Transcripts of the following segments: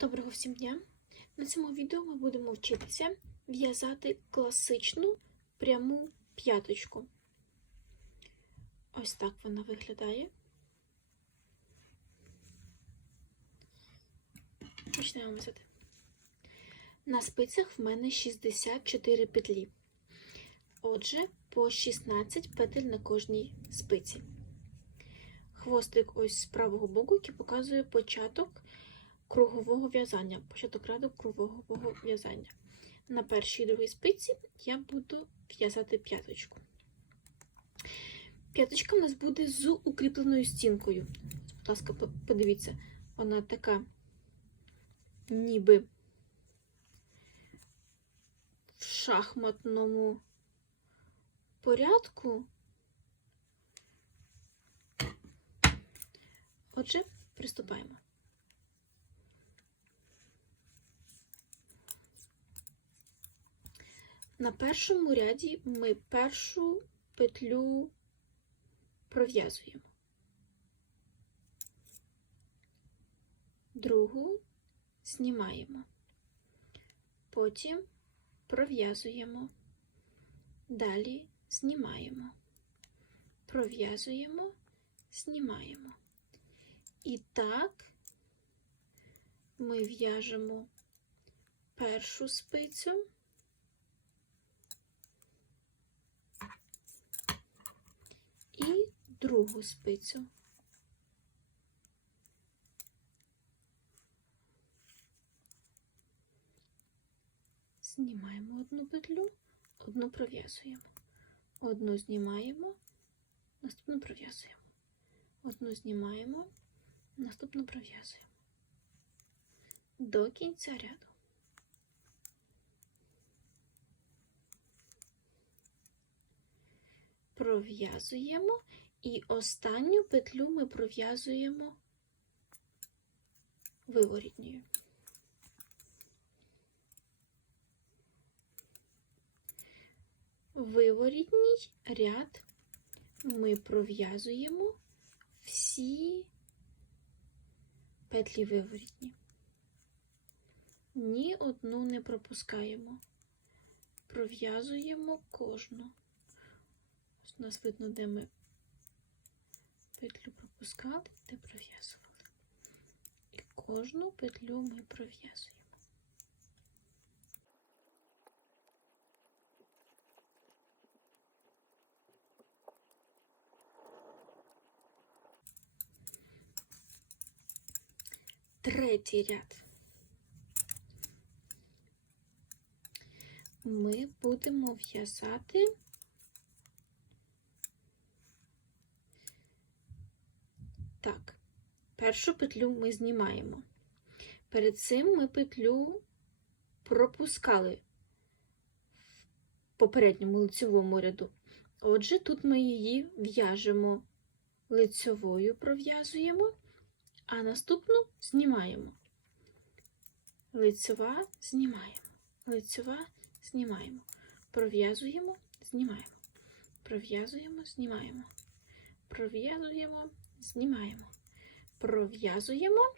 Доброго всім дня! На цьому відео ми будемо вчитися в'язати класичну пряму п'яточку. Ось так вона виглядає. Почнемо в'язати. На спицях в мене 64 петлі. Отже, по 16 петель на кожній спиці. Хвостик ось з правого боку, який показує початок кругового в'язання, початок ряду кругового в'язання. На першій і другій спиці я буду в'язати п'яточку. П'яточка у нас буде з укріпленою стінкою. Будь ласка, подивіться, вона така, ніби в шахматному порядку. Отже, приступаємо. На першому ряді ми першу петлю пров'язуємо, другу знімаємо, потім пров'язуємо, далі знімаємо, пров'язуємо, знімаємо. І так ми в'яжемо першу спицю. І другу спицю. Знімаємо одну петлю, одну пров'язуємо. Одну знімаємо, наступну пров'язуємо. Одну знімаємо, наступну пров'язуємо. До кінця ряду. Пров'язуємо і останню петлю ми пров'язуємо виворітньою. Виворітній ряд ми пров'язуємо всі петлі виворітні. Ні одну не пропускаємо, пров'язуємо кожну. У нас видно, де ми петлю пропускали, де пров'язували. І кожну петлю ми пров'язуємо. Третій ряд. Ми будемо в'язати Так, першу петлю ми знімаємо. Перед цим ми петлю пропускали в попередньому лицевому ряду. Отже, тут ми її в'яжемо лицьовою, пров'язуємо, а наступну знімаємо. Лицьова знімаємо, лицьова знімаємо, пров'язуємо, знімаємо, пров'язуємо, знімаємо, пров'язуємо знімаємо, пров'язуємо,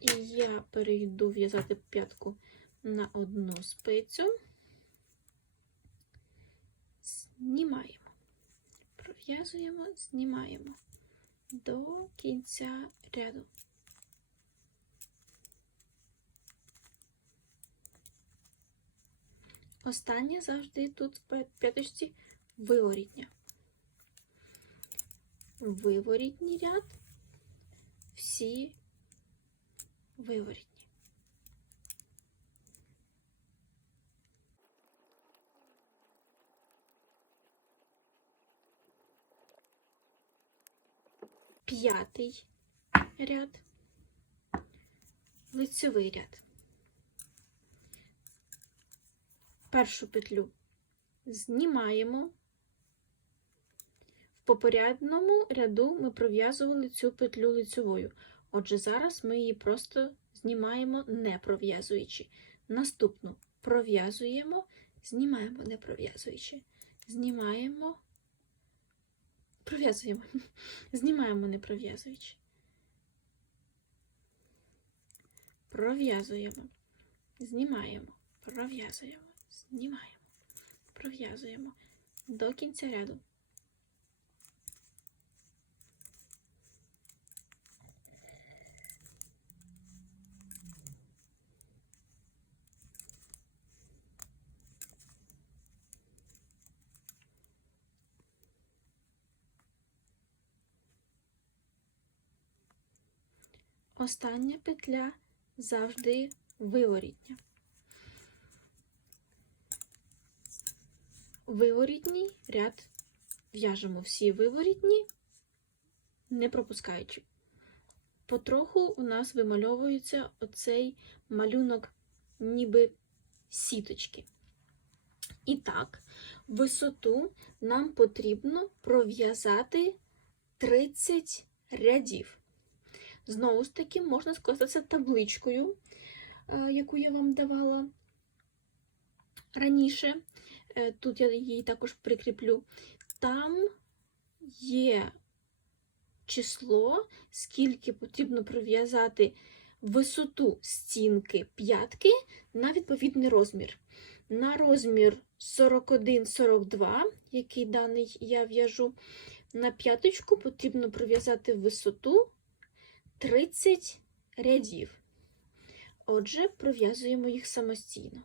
і я перейду в'язати п'ятку на одну спицю, знімаємо, пров'язуємо, знімаємо. До кінця ряду. Останнє завжди тут в п'яточці виворітня виворітній ряд, всі виворітні. П'ятий ряд, лицевий ряд. Першу петлю знімаємо попередньому ряду ми пров'язували цю петлю лицьовою. Отже, зараз ми її просто знімаємо, не пров'язуючи. Наступну пров'язуємо, знімаємо, не пров'язуючи. Знімаємо, пров'язуємо, знімаємо, не пров'язуючи. пров'язуємо, знімаємо, пров'язуємо, знімаємо, пров'язуємо до кінця ряду. Остання петля завжди виворітня. Виворітній ряд в'яжемо всі виворітні, не пропускаючи. Потроху у нас вимальовується оцей малюнок ніби сіточки. І так, висоту нам потрібно пров'язати 30 рядів. Знову ж таки, можна скористатися табличкою, е, яку я вам давала раніше. Е, Тут я її також прикріплю. Там є число, скільки потрібно пров'язати висоту стінки п'ятки на відповідний розмір. На розмір 41-42, який даний я в'яжу, на п'яточку потрібно пров'язати висоту 30 рядів. Отже, пров'язуємо їх самостійно.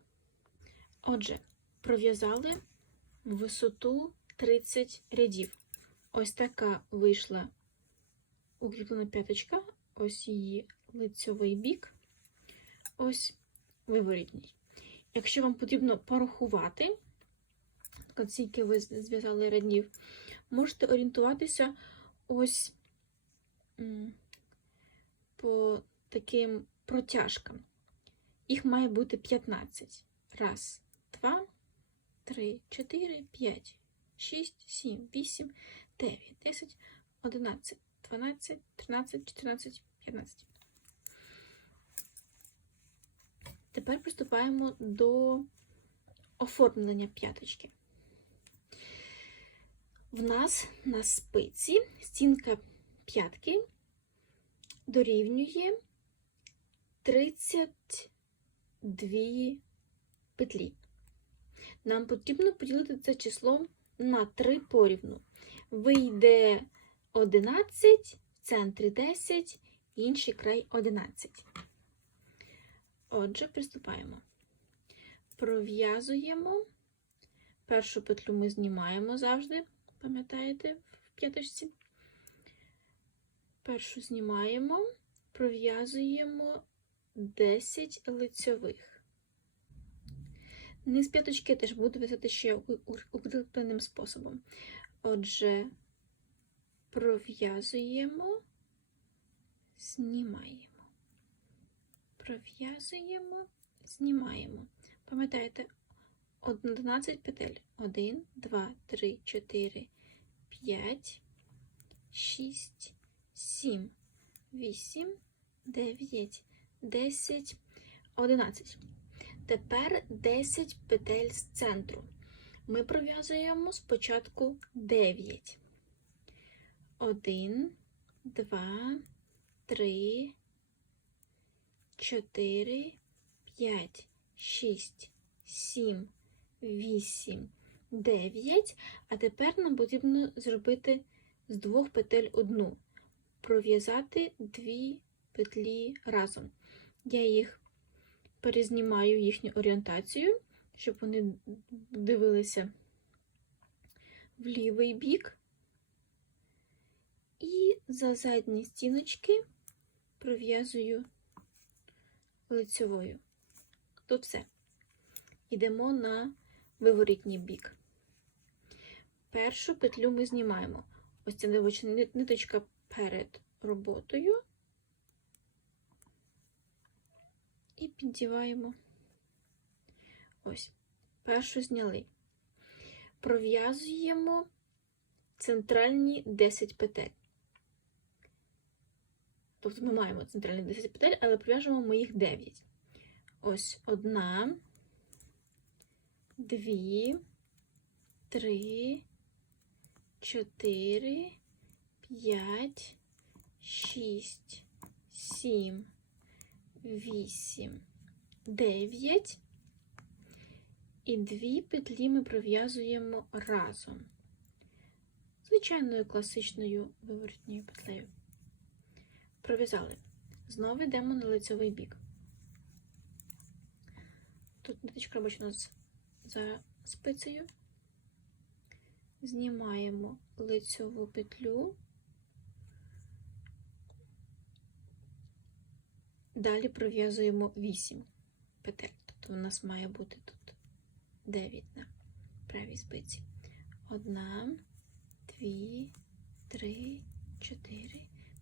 Отже, пров'язали висоту 30 рядів. Ось така вийшла укріплена п'яточка, ось її лицьовий бік, ось виворітній. Якщо вам потрібно порахувати, скільки ви зв'язали рядів, можете орієнтуватися ось по таким протяжкам. Їх має бути 15. Раз, два, три, чотири, п'ять, шість, сім, вісім, дев'ять, десять, одинадцять, дванадцять, тринадцять, чотирнадцять, п'ятнадцять. Тепер приступаємо до оформлення п'яточки. В нас на спиці стінка п'ятки дорівнює 32 петлі. Нам потрібно поділити це число на 3 порівну. Вийде 11, в центрі 10, інший край 11. Отже, приступаємо. Пров'язуємо. Першу петлю ми знімаємо завжди, пам'ятаєте, в п'яточці. Першу знімаємо, пров'язуємо 10 лицьових. Низ п'яточки теж буду в'язати ще укріпленим способом. Отже, пров'язуємо, знімаємо. Пров'язуємо, знімаємо. Пам'ятаєте, 11 петель. 1, 2, 3, 4, 5, 6, 7, 8, 9, 10, 11. Тепер 10 петель з центру. Ми пров'язуємо спочатку 9. 1, 2, 3, 4, 5, 6, 7, 8, 9. А тепер нам потрібно зробити з двох петель одну. Пров'язати дві петлі разом. Я їх перезнімаю їхню орієнтацію, щоб вони дивилися в лівий бік. І за задні стіночки пров'язую лицьовою. Тут все. Йдемо на виворітній бік. Першу петлю ми знімаємо. Ось ця невочна ниточка перед роботою. І піддіваємо. Ось, першу зняли. Пров'язуємо центральні 10 петель. Тобто ми маємо центральні 10 петель, але пров'яжемо ми їх 9. Ось одна, дві, три, чотири, п'ять, шість, сім, 8, 9. І дві петлі ми пров'язуємо разом. Звичайною класичною виворотньою петлею. Пров'язали. Знову йдемо на лицьовий бік. Тут ниточка робоча у нас за спицею. Знімаємо лицьову петлю. Далі пров'язуємо 8 петель. Тобто у нас має бути тут 9 на правій спиці. Одна, дві, три, чотири,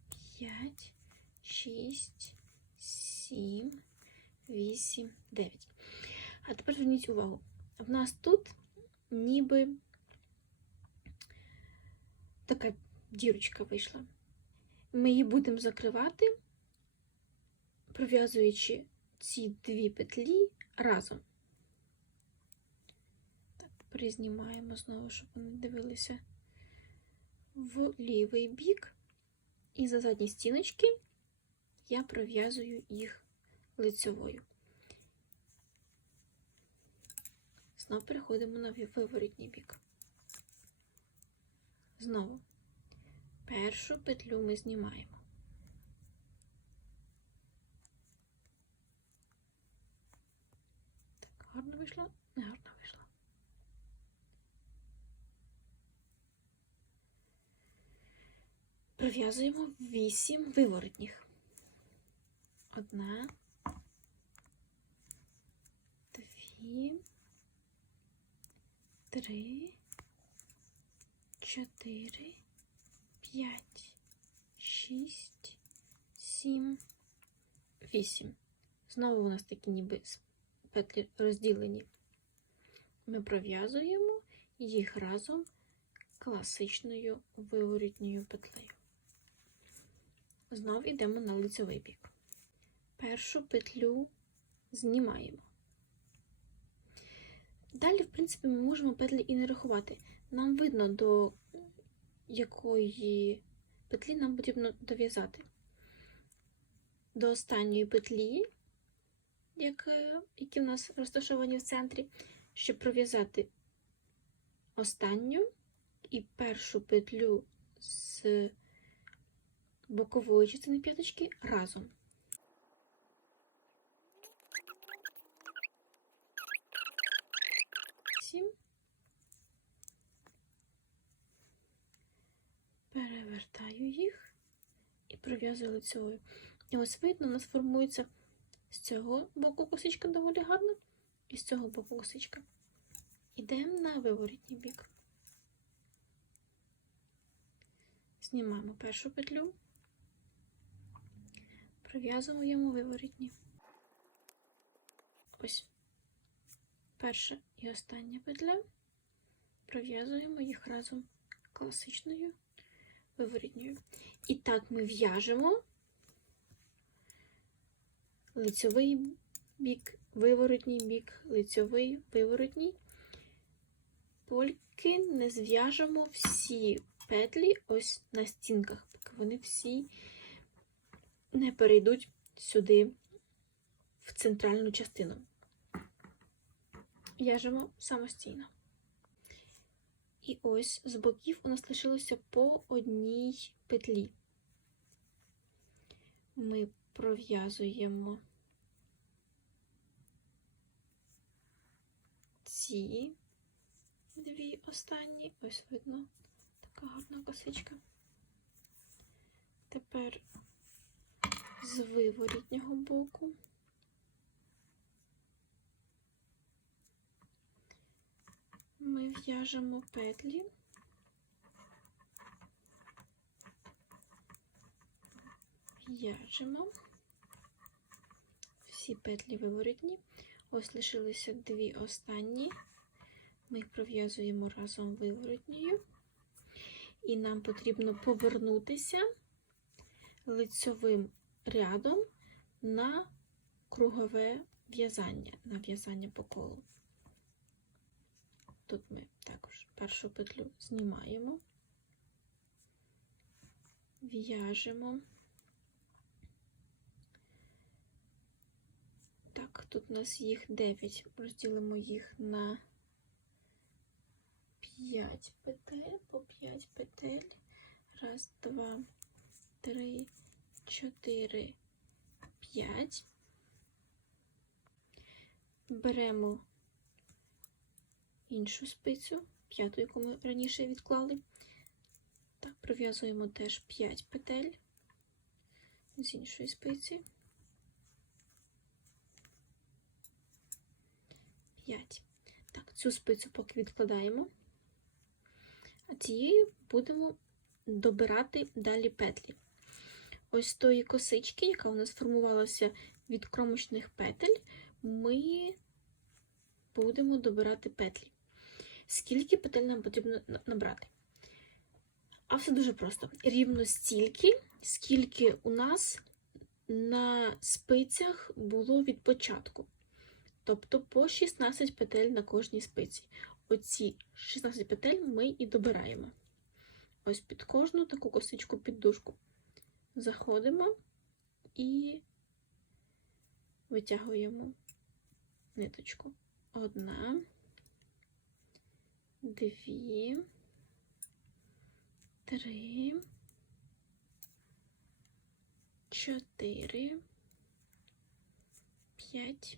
п'ять, шість, сім, вісім, дев'ять. А тепер зверніть увагу. В нас тут ніби така дірочка вийшла. Ми її будемо закривати, пров'язуючи ці дві петлі разом. Так, признімаємо знову, щоб вони дивилися в лівий бік. І за задні стіночки я пров'язую їх лицьовою. Знову переходимо на виворітній бік. Знову першу петлю ми знімаємо. Гарно вийшло, не гарно вийшло. Пров'язуємо вісім виворотніх. Одна, дві, три, чотири, п'ять, шість, сім, вісім. Знову у нас такі ніби петлі розділені. Ми пров'язуємо їх разом класичною виворітньою петлею. Знову йдемо на лицевий бік. Першу петлю знімаємо. Далі, в принципі, ми можемо петлі і не рахувати. Нам видно, до якої петлі нам потрібно дов'язати. До останньої петлі, як, е, які в нас розташовані в центрі, щоб пров'язати останню і першу петлю з бокової частини п'яточки разом. Перевертаю їх і пров'язую лицьовою. І ось видно, у нас формується з цього боку косичка доволі гарно, і з цього боку косичка. Йдемо на виворітній бік. Знімаємо першу петлю, пров'язуємо виворітні. Ось перша і остання петля. Пров'язуємо їх разом класичною виворітньою. І так ми в'яжемо лицьовий бік, виворотній бік, лицьовий, виворотній, поки не зв'яжемо всі петлі ось на стінках, поки вони всі не перейдуть сюди в центральну частину. В'яжемо самостійно. І ось з боків у нас лишилося по одній петлі. Ми пров'язуємо ці дві останні. Ось видно така гарна косичка. Тепер з виворітнього боку. Ми в'яжемо петлі. В'яжемо всі петлі виворітні. Ось лишилися дві останні. Ми їх пров'язуємо разом виворотньою. І нам потрібно повернутися лицьовим рядом на кругове в'язання, на в'язання по колу. Тут ми також першу петлю знімаємо, в'яжемо Так, тут у нас їх 9. Розділимо їх на 5 петель, по 5 петель. Раз, два, три, чотири, п'ять. Беремо іншу спицю, п'яту, яку ми раніше відклали. Так, пров'язуємо теж 5 петель з іншої спиці. 5. Так, цю спицю поки відкладаємо, а цією будемо добирати далі петлі. Ось тої косички, яка у нас формувалася від кромочних петель, ми будемо добирати петлі. Скільки петель нам потрібно набрати? А все дуже просто. Рівно стільки, скільки у нас на спицях було від початку. Тобто по 16 петель на кожній спиці. Оці 16 петель ми і добираємо. Ось під кожну таку косичку піддушку. Заходимо і витягуємо ниточку. Одна, дві, три, чотири, п'ять,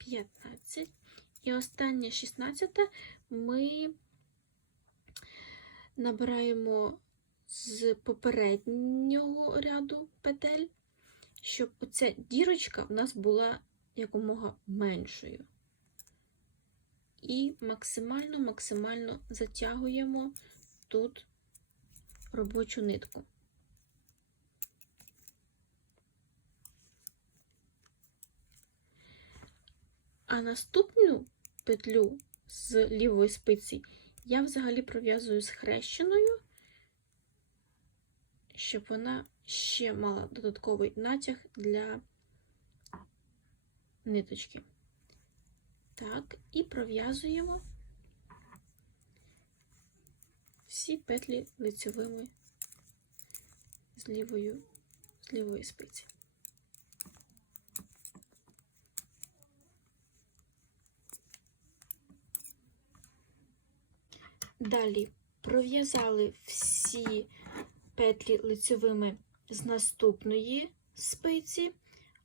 п'ятнадцять. І останнє 16 ми набираємо з попереднього ряду петель, щоб оця дірочка у нас була якомога меншою. І максимально-максимально затягуємо тут робочу нитку. А наступну петлю з лівої спиці я взагалі пров'язую схрещеною, щоб вона ще мала додатковий натяг для ниточки. Так, і пров'язуємо всі петлі лицьовими з лівою, з лівої спиці. Далі пров'язали всі петлі лицьовими з наступної спиці.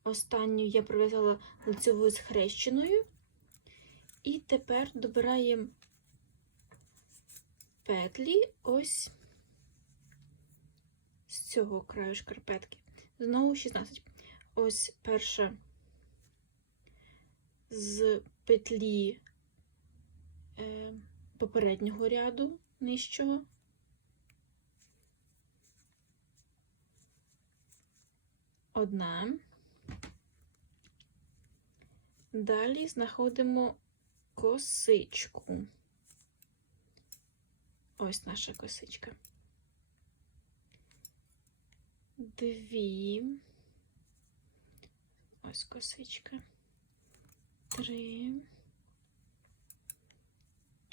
Останню я пров'язала лицьовою схрещеною. І тепер добираємо петлі ось з цього краю шкарпетки. Знову 16. Ось перша з петлі. Е, попереднього ряду нижчого. Одна. Далі знаходимо косичку. Ось наша косичка. Дві. Ось косичка. Три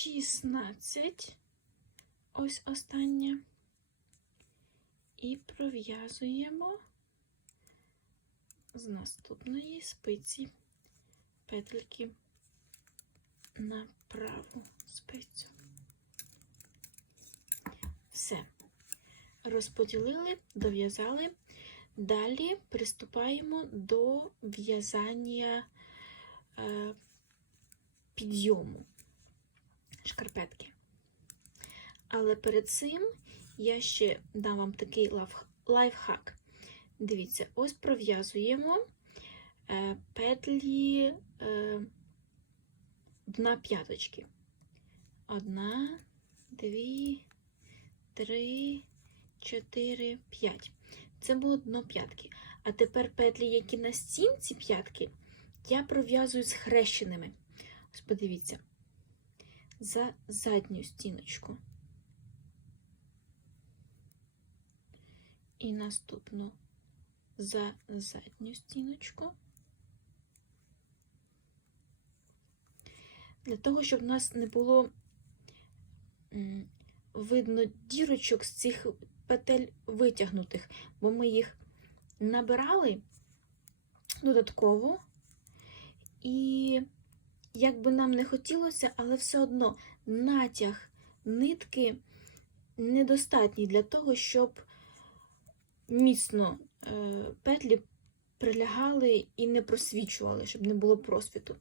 16, ось остання, і пров'язуємо з наступної спиці петельки на праву спицю. Все. Розподілили, дов'язали. Далі приступаємо до в'язання е, підйому шкарпетки. Але перед цим я ще дам вам такий лайфхак. Дивіться, ось пров'язуємо е, петлі е, дна п'яточки. Одна, дві, три, чотири, п'ять. Це було дно п'ятки. А тепер петлі, які на стінці п'ятки, я пров'язую схрещеними. Ось подивіться, за задню стіночку. І наступну за задню стіночку. Для того, щоб у нас не було видно дірочок з цих петель витягнутих, бо ми їх набирали додатково, і як би нам не хотілося, але все одно натяг нитки недостатній для того, щоб міцно е, петлі прилягали і не просвічували, щоб не було просвіту.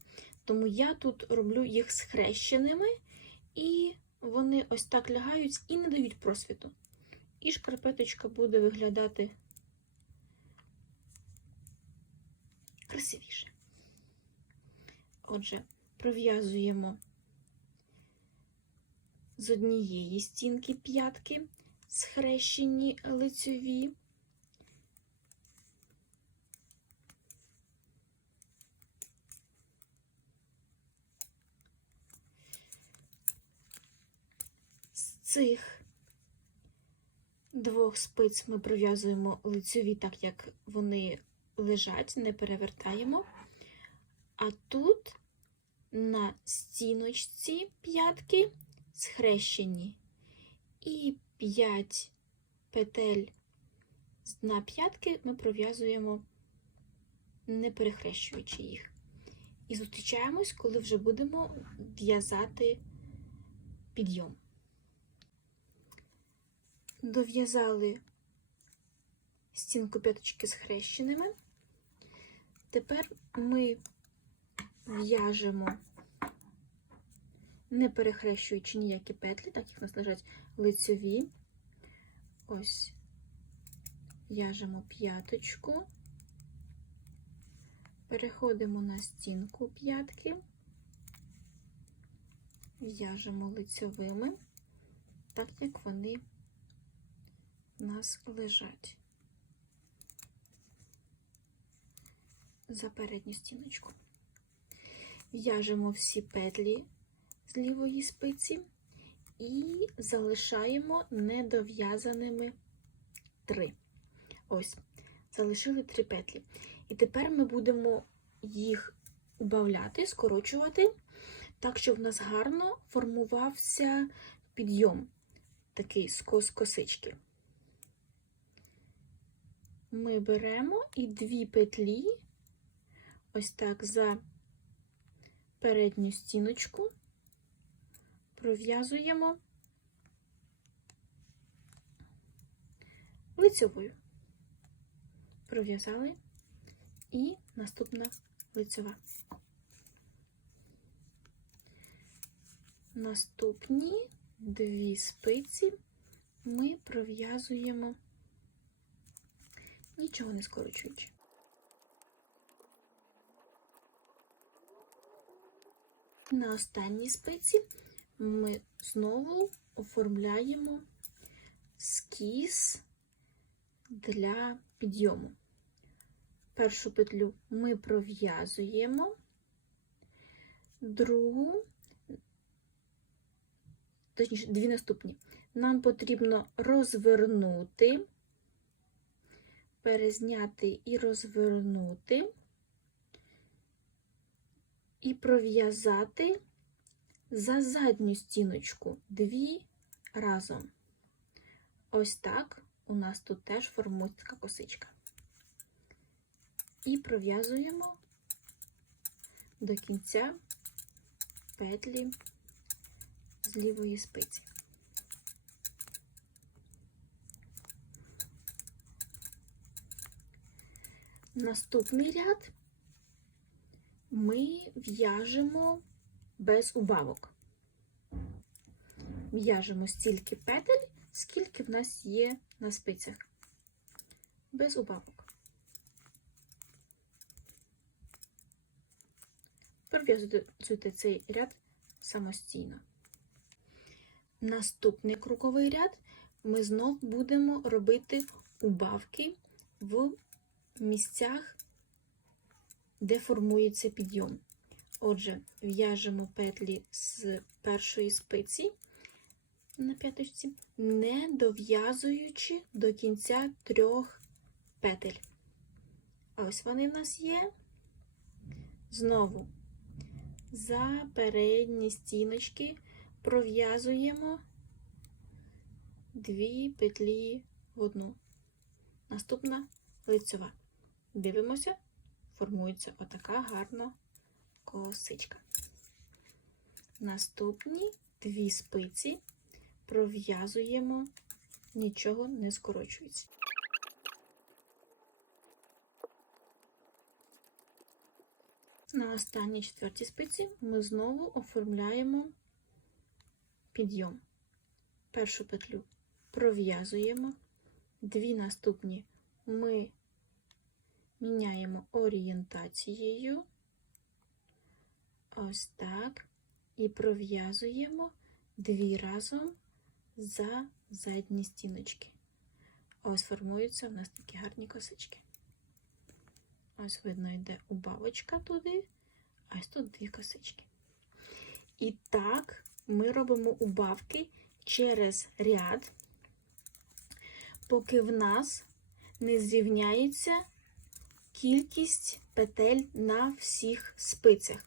Тому я тут роблю їх схрещеними, і вони ось так лягають і не дають просвіту. І шкарпеточка буде виглядати красивіше. Отже, пров'язуємо з однієї стінки п'ятки схрещені лицьові. З цих двох спиць ми пров'язуємо лицьові так, як вони лежать, не перевертаємо. А тут на стіночці п'ятки схрещені. І 5 петель з дна п'ятки ми пров'язуємо, не перехрещуючи їх. І зустрічаємось, коли вже будемо в'язати підйом. Дов'язали стінку п'яточки схрещеними. Тепер ми в'яжемо, не перехрещуючи ніякі петлі, так як у нас лежать лицьові. Ось. В'яжемо п'яточку, переходимо на стінку п'ятки, в'яжемо лицьовими, так як вони у нас лежать. За передню стіночку. В'яжемо всі петлі з лівої спиці і залишаємо недов'язаними три. Ось, залишили три петлі. І тепер ми будемо їх убавляти, скорочувати, так, щоб в нас гарно формувався підйом, такий скос косички. Ми беремо і дві петлі, ось так за передню стіночку, пров'язуємо лицьовою. Пров'язали і наступна лицьова. Наступні дві спиці ми пров'язуємо, нічого не скорочуючи. На останній спиці ми знову оформляємо скіз для підйому. Першу петлю ми пров'язуємо, другу, точніше, дві наступні. Нам потрібно розвернути, перезняти і розвернути, і пров'язати за задню стіночку дві разом. Ось так у нас тут теж формується така косичка. І пров'язуємо до кінця петлі з лівої спиці. Наступний ряд ми в'яжемо без убавок. В'яжемо стільки петель, скільки в нас є на спицях. Без убавок. Пров'язуйте цей ряд самостійно. Наступний круговий ряд ми знов будемо робити убавки в місцях, де формується підйом. Отже, в'яжемо петлі з першої спиці на п'яточці, не дов'язуючи до кінця трьох петель. А Ось вони в нас є. Знову за передні стіночки пров'язуємо дві петлі в одну. Наступна лицьова. Дивимося, формується отака гарна косичка. Наступні дві спиці пров'язуємо, нічого не скорочується. На останній четвертій спиці ми знову оформляємо підйом. Першу петлю пров'язуємо, дві наступні ми міняємо орієнтацією. Ось так. І пров'язуємо дві разом за задні стіночки. Ось формуються в нас такі гарні косички. Ось видно, йде убавочка туди, а ось тут дві косички. І так ми робимо убавки через ряд, поки в нас не зрівняється кількість петель на всіх спицях.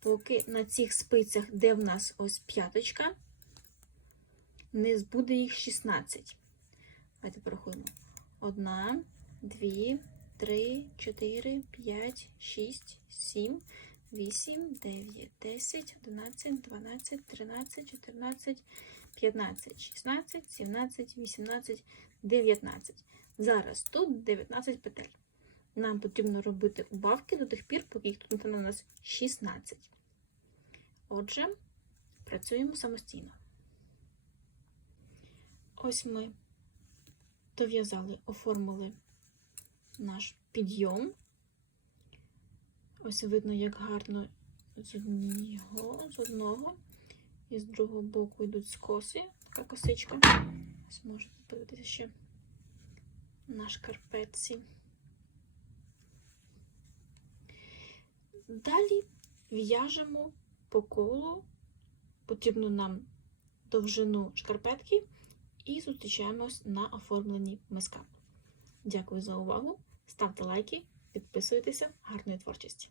Поки на цих спицях, де в нас ось п'яточка, не буде їх 16. Давайте порахуємо. Одна, дві, три, чотири, п'ять, шість, сім, вісім, дев'ять, десять, одинадцять, дванадцять, тринадцять, чотирнадцять, п'ятнадцять, шістнадцять, сімнадцять, вісімнадцять, дев'ятнадцять. Зараз тут 19 петель. Нам потрібно робити убавки до тих пір, поки їх тут на нас 16. Отже, працюємо самостійно. Ось ми дов'язали, оформили наш підйом. Ось видно, як гарно з одного, з одного і з другого боку йдуть скоси. Така косичка. Ось можете подивитися ще на шкарпетці. Далі в'яжемо по колу потрібну нам довжину шкарпетки і зустрічаємось на оформленні миска. Дякую за увагу! Ставте лайки, підписуйтеся, гарної творчості!